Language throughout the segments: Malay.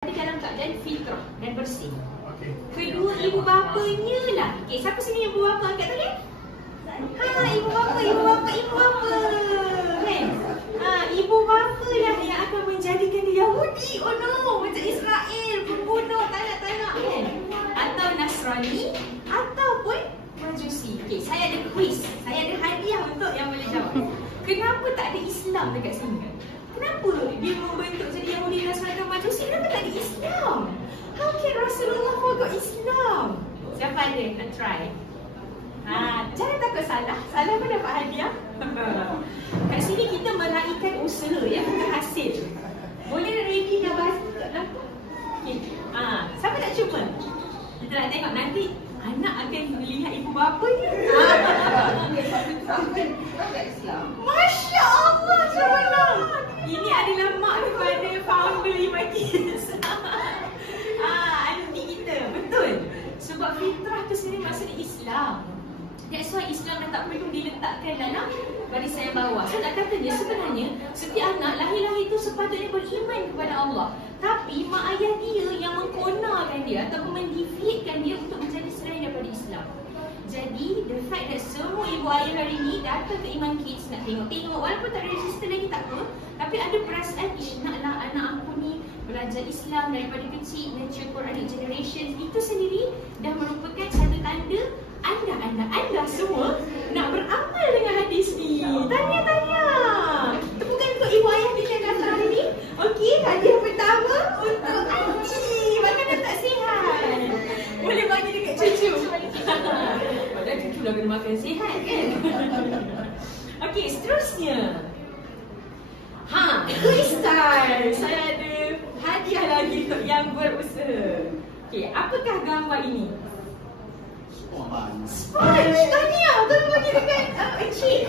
Ada dalam keadaan fitrah dan bersih. Kedua ibu bapanya lah. Okay, siapa sini ibu bapa angkat tangan? Ha, ibu bapa. Kan? Ha, ibu bapa lah yang akan menjadikan dia Yahudi. Oh no, macam Israel, pembunuh, tak nak kan? Atau Nasrani, ataupun Majusi. Okay, saya ada quiz. Saya ada hadiah untuk yang boleh jawab. Kenapa tak ada Islam dekat sini? Kenapa dia membentuk jadi Yahudi, Nasrani dan Majusi? Kenapa tak ada Islam? How can Rasulullah forgot Islam? Siapa ada nak try? Jangan takut salah. Salah pun dapat hadiah. Kat sini kita meraihkan usaha yang berhasil. Boleh ready dah bahas lampu? Okay. Siapa nak cuba? Kita nak tengok nanti anak akan melihat ibu bapa ni. Masya Allah, subhanallah. Ini adalah mak kepada founder Imakis. Aunty kita, betul. Sebab fitrah tu sendiri maksudnya Islam. That's why Islam dah tak perlu diletakkan dalam barisan yang bawah. So nak katanya sebenarnya setiap anak lahir-lahir itu sepatutnya beriman kepada Allah. Tapi mak ayah dia yang mengkonarkan dia ataupun mendeviatkan dia untuk menjadi selain daripada Islam. Jadi the fact that semua ibu ayah hari ni datang ke Iman Kids nak tengok-tengok, walaupun tak register lagi tak apa, tapi ada perasaan naklah anak aku ni belajar Islam daripada kecil, nurture Quranic generation, itu sendiri dah merupakan satu tanda anda semua nak beramal dengan hadis ni. Tanya. Tepukan untuk ibu ayah kita yang datang hari ni. Okey, hadiah pertama untuk Aunty. Makanan tak sihat. Boleh bagi dekat cucu. Padahal cucu dah kena makan sihat kan? Okey, seterusnya. Quiz time. Saya ada hadiah lagi untuk yang berusaha. Okey, apakah gambar ini? Sponge. Tahniah. Tolong bagi dekat Cik.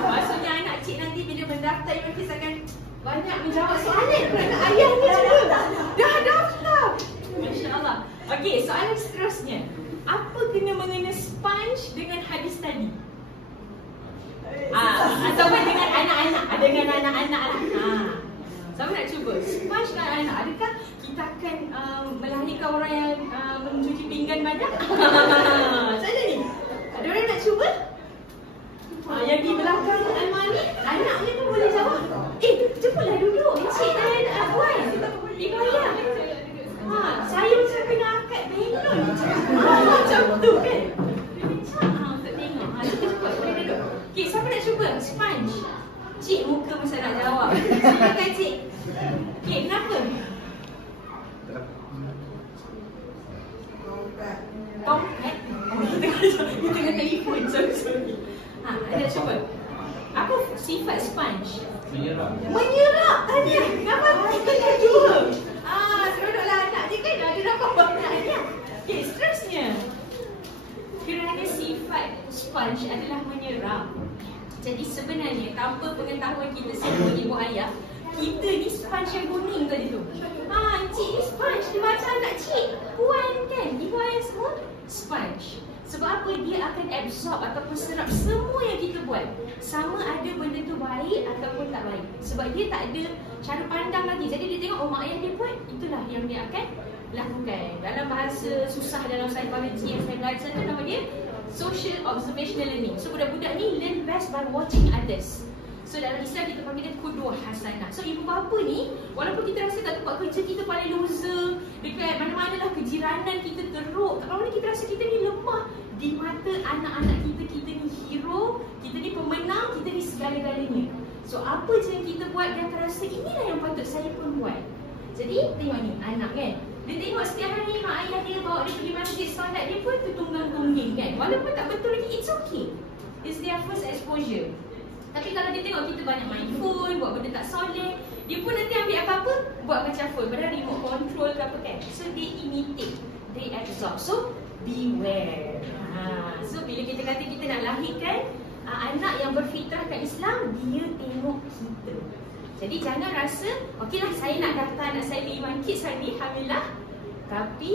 Maksudnya anak Cik nanti bila mendaftar Imakis akan banyak menjawab soalan kerana ayahnya juga dah daftar. Masya Allah. Okey, soalan seterusnya. Apa kena mengena sponge dengan hadis tadi? Ataupun dengan anak-anak. Dengan anak-anak lah. Siapa nak cuba? Sponge dengan anak. Adakah kita akan melahirkan orang yang mencuci pinggan banyak? Sana ni. Ada orang nak cuba? Yang di belakang almari, anaknya pun boleh jawab. Cepalah duduk. Encik dan Puan. Ibu ayah. Saya macam kena akad belon. Macam tu kan? Untuk tengok. Cepat boleh duduk. Okay, siapa nak cuba? Sponge. Cik muka masa nak jawab. Silakan Cik. Okay, kenapa? Tongkat? Dia tengah telefon. Sorry. Anda cuba. Apa sifat sponge? Menyerap. Tahniah. Kenapa kita dah jua? Seronoklah anak dia kan ada dapat banyak hadiah. Okay, seterusnya. Kerana sifat sponge adalah menyerap. Jadi sebenarnya tanpa pengetahuan kita semua ibu ayah, kita ni sponge yang kuning tadi tu. Cik ni sponge, dia macam anak Cik Puan kan? Ibu ayah semua sponge. Sebab apa? Dia akan absorb ataupun serap semua yang kita buat. Sama ada benda tu baik ataupun tak baik. Sebab dia tak ada cara pandang lagi. Jadi dia tengok mak ayah dia buat, itulah yang dia akan lakukan. Dalam bahasa susah dalam psikologi yang saya belajar tu nama dia social observational learning. So budak-budak ni learn best by watching others. So dalam Islam kita panggil dia qudwah hasanah. So ibu bapa ni, walaupun kita rasa kat tempat kerja kita paling loser, dekat mana-mana lah kejiranan kita teruk, tak apa-apa kita rasa kita ni lemah. Di mata anak-anak kita, kita ni hero, kita ni pemenang, kita ni segala-galanya. So apa je yang kita buat dia akan rasa inilah yang patut saya pun buat. Jadi tengok ni anak kan, dia tengok setiap hari mak ayah dia bawa dia pergi masjid solat, dia pun tertunggang-tungging kan. Walaupun tak betul lagi, it's okay. It's their first exposure. Tapi kalau dia tengok kita banyak main phone, buat benda tak soleh, dia pun nanti ambil apa-apa, buat macam phone. Padahal remote control ke apa kan. So they imitate, they absorb. So beware. So bila kita kata kita nak lahirkan anak yang berfitrahkan Islam, dia tengok kita. Jadi jangan rasa, okeylah saya nak daftar anak saya ke Iman Kids hari ni, alhamdulillah. Tapi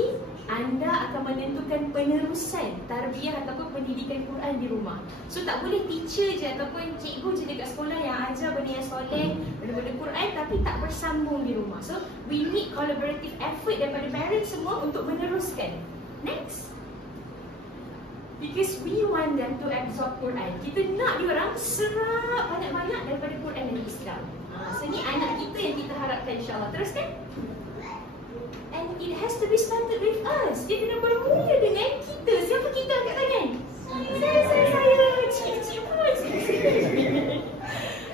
anda akan menentukan penerusan tarbiyah ataupun pendidikan Quran di rumah. So tak boleh teacher je ataupun cikgu je dekat sekolah yang ajar benda yang soleh, benda-benda Quran tapi tak bersambung di rumah. So we need collaborative effort daripada parents semua untuk meneruskan. Next. Because we want them to absorb Quran. Kita nak diorang serap banyak-banyak daripada Quran dan Islam. So ni anak kita yang kita harapkan, insyaAllah. Teruskan. And it has to be started with us. Dia kena bermula dengan kita. Siapa kita angkat tangan? Saya. Cik pun.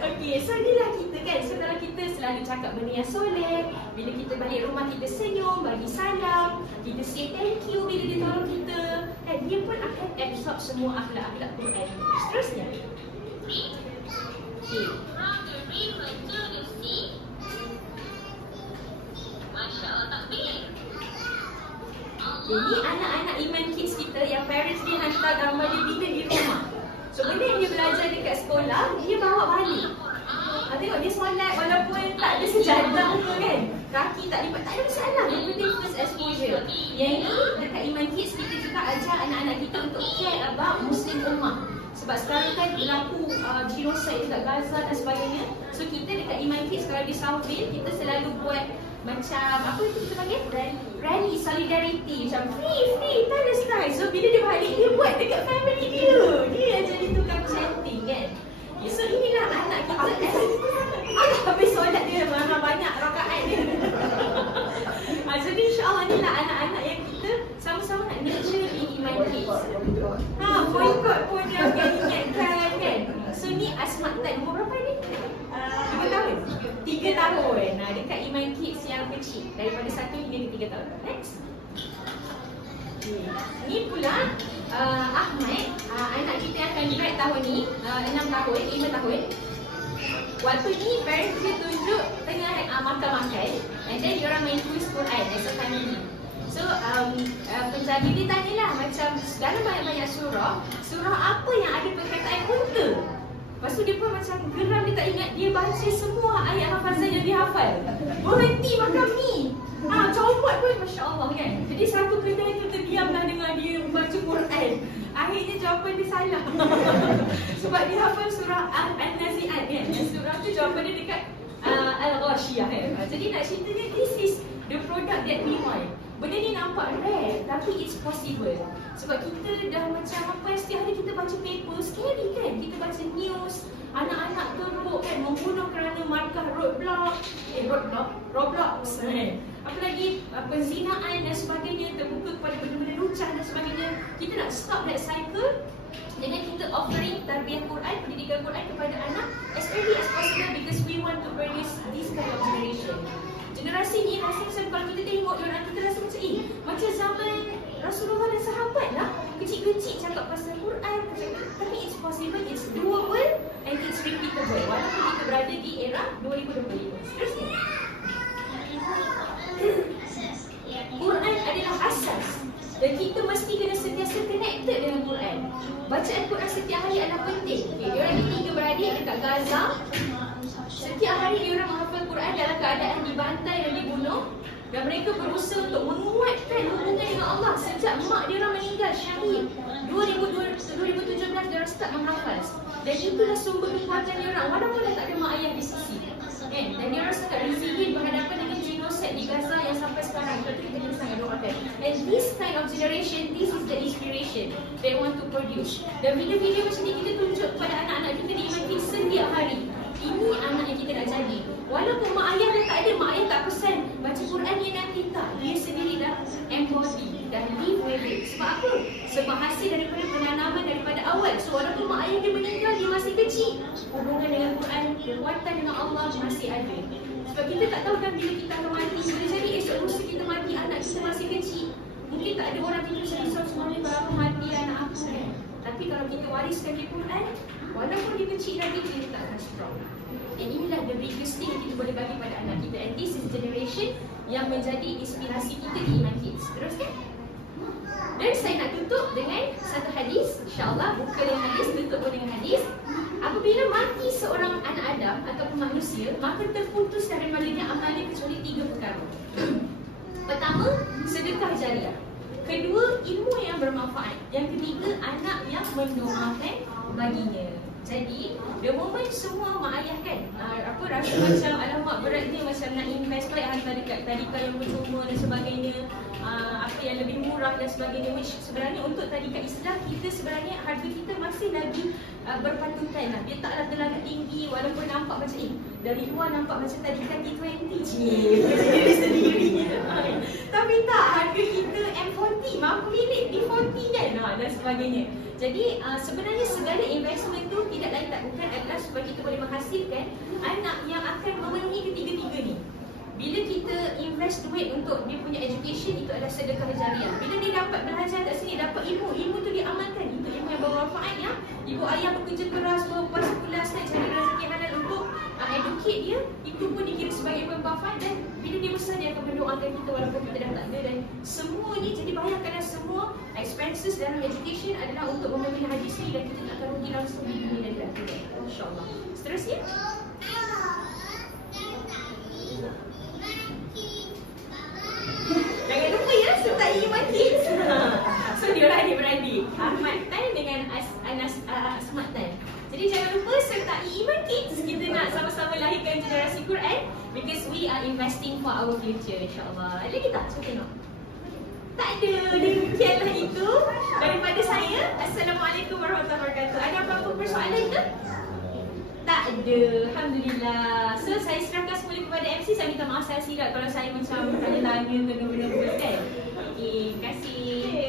Okay, so inilah kita kan. So kalau kita selalu cakap benda yang soleh, bila kita balik rumah kita senyum, bagi salam, kita say thank you bila dia tolong kita, kan, dia pun akan absorb semua akhlak-akhlak Quran. Seterusnya. Okay. Jadi anak-anak Iman Kids kita yang parents dia hantar gambar dia bila di rumah. So benda yang dia belajar dekat sekolah, dia bawa balik. Tengok dia solat walaupun tak ada sejadah tu kan, kaki tak lipat, tak ada masalah. Yang penting first exposure. Yang ni dekat Iman Kids kita juga ajar anak-anak kita untuk care about Muslim Ummah. Sebab sekarang kan berlaku genocide dekat Gaza dan sebagainya. So kita dekat Iman Kids kalau di Southville, kita selalu buat macam apa itu kita panggil? Rally solidarity. Macam free Palestine. So bila dia balik, dia buat dekat family dia. Dia yang jadi tukang chanting kan. So inilah anak kita. Habis solat dia banyak rakaat dia. Jadi insyaAllah inilah anak-anak yang kita sama-sama nak nurture di Iman Kids. Boycott pun dia akan ingatkan kan. So ni Asmat Tan umur berapa ni? 3 tahun? 3 tahun. Dekat Iman Kids yang kecil. Daripada 1 hingga 3 tahun. Next. Ni pula Ahmad, anak kita yang akan grad tahun ni, 6 tahun, 5 tahun. Waktu ni parents dia tunjuk tengah makan-makan, and then diorang main quiz Quran as a family. So penjaga dia tanyalah macam dalam banyak-banyak surah apa yang ada perkataan unta? Lepas tu dia pun macam geram, dia tak ingat, dia baca semua ayat hafazan yang dia hafal. Berhenti makan mi. Comot pun Masya Allah kan. Jadi satu kedai tu terdiamlah dengar dia baca Quran. Akhirnya jawapan dia salah. Sebab dia hafal surah An-Nazi'at kan. Yang surah tu jawapan dia dekat Al-Ghashiyah kan. Jadi nak cerita dia, this is the product that we want. Benda ni nampak rare, tapi it's possible. Sebab kita dah macam apa, setiap hari kita baca paper, scary kan. Kita baca news, anak-anak teruk kan, membunuh kerana markah Roblox apalagi penzinaan dan sebagainya, terbuka kepada benda-benda lucah dan sebagainya. Kita nak stop that cycle dengan kita offering tarbiyah Quran, pendidikan Quran kepada anak as early as possible, because we want to produce this kind of generation. Generasi ni rasa macam kalau kita tengok orang, kita rasa macam macam zaman Rasulullah dan sahabat lah, kecil-kecil cakap pasal Quran, tapi it's possible, it's doable and it's repeatable walaupun kita berada di era 2025. Seterusnya, Quran adalah asas dan kita mesti kena sentiasa connected dengan Quran. Bacaan Quran setiap hari adalah penting. Diorang ni 3 beradik dekat Gaza, setiap hari diorang menghafal Quran dalam keadaan dibantai dan dibunuh, dan mereka berusaha untuk menguatkan hubungan dengan Allah sejak mak diorang meninggal syahid 2017 diorang start menghafal. Dan itulah sumber kekuatan diorang walaupun dah tak ada mak ayah di sisi kan? Dan diorang sangat resilient berhadapan dengan genocide di Gaza yang sampai sekarang. Itu kita kena sangat doakan. And this kind of generation, this is the inspiration they want to produce. Dan video-video macam ni kita tunjuk kepada anak-anak kita di Iman Kids setiap hari. Ini anak yang kita nak jadi. Walaupun mak ayah dah tak ada, mak ayah tak pesan baca Quran ni nanti tak, dia sendiri dah embody, dah live with it. Sebab apa? Sebab hasil daripada penanaman daripada awal. So walaupun mak ayah dia meninggal, dia masih kecil, hubungan dengan Quran, kekuatan dengan Allah masih ada. Sebab kita tak tahu kan bila kita akan mati. Boleh jadi esok lusa kita mati, anak kita masih kecil. Mungkin tak ada orang kita risau semuanya kalau aku mati anak aku kan. Tapi kalau kita wariskan di Quran, walaupun dia kecil lagi, dia tak akan strong. Dan inilah the biggest thing kita boleh bagi pada anak kita. And this is generation yang menjadi inspirasi kita di Iman Kids. Teruskan. Dan saya nak tutup dengan satu hadis. InsyaAllah buka dengan hadis, tutup pun dengan hadis. Apabila mati seorang anak Adam ataupun manusia, maka terputus daripadanya amalnya kecuali 3 perkara. Pertama, sedekah jariah. Kedua, ilmu yang bermanfaat. Yang ketiga, anak yang mendoakan baginya. Jadi, the moment semua mak ayah kan rasa macam alamak beratnya macam nak invest baik hantar dekat tadika yang percuma dan sebagainya, apa yang lebih murah dan sebagainya, which sebenarnya untuk tadika Islam kita sebenarnya harga kita masih lagi berpatutan lah. Dia taklah terlalu tinggi walaupun nampak macam dari luar nampak macam tadika T20 dari sendirinya. Tapi tak, harga kita M40 mampu milik D40 kan dan sebagainya. Jadi sebenarnya segala investment tu tidak lain tak bukan adalah supaya kita boleh menghasilkan anak yang akan memenuhi ketiga-tiga ni. Bila kita invest duit untuk dia punya education, itu adalah sedekah jariah. Bila dia dapat belajar kat sini, dapat ilmu tu diamalkan. Itu ilmu yang bermanfaat ya. Ibu ayah bekerja keras, berpuasa pulas dan cari rezeki halal untuk educate dia, itu pun dikira sebagai ilmu yang bermanfaat. Dan bila dia besar, dia akan mendoakan kita walaupun kita dah tak ada. Dan semua ni, jadi bayangkanlah semua expenses dalam education adalah untuk memenuhi hadis ni, dan kita tak akan rugi langsung di dunia dan di akhirat. InsyaAllah. Seterusnya, jangan lupa ya, sertai Iman Kids. So diorang adik-beradik, Ahmad Tan dengan Asmat Tan. Jadi jangan lupa sertai Iman Kids. Kita nak sama-sama lahirkan generasi Quran, because we are investing for our future, insyaAllah. Ada lagi tak? Cuba tengok. Tak ada. Demikianlah itu daripada saya. Assalamualaikum warahmatullahi wabarakatuh. Ada apa-apa persoalan ke? Tak ada. Alhamdulillah. So saya serahkan semula kepada MC. Saya minta maaf saya silap kalau saya macam tanya-tanya ke benda-benda kan. Okay, terima kasih.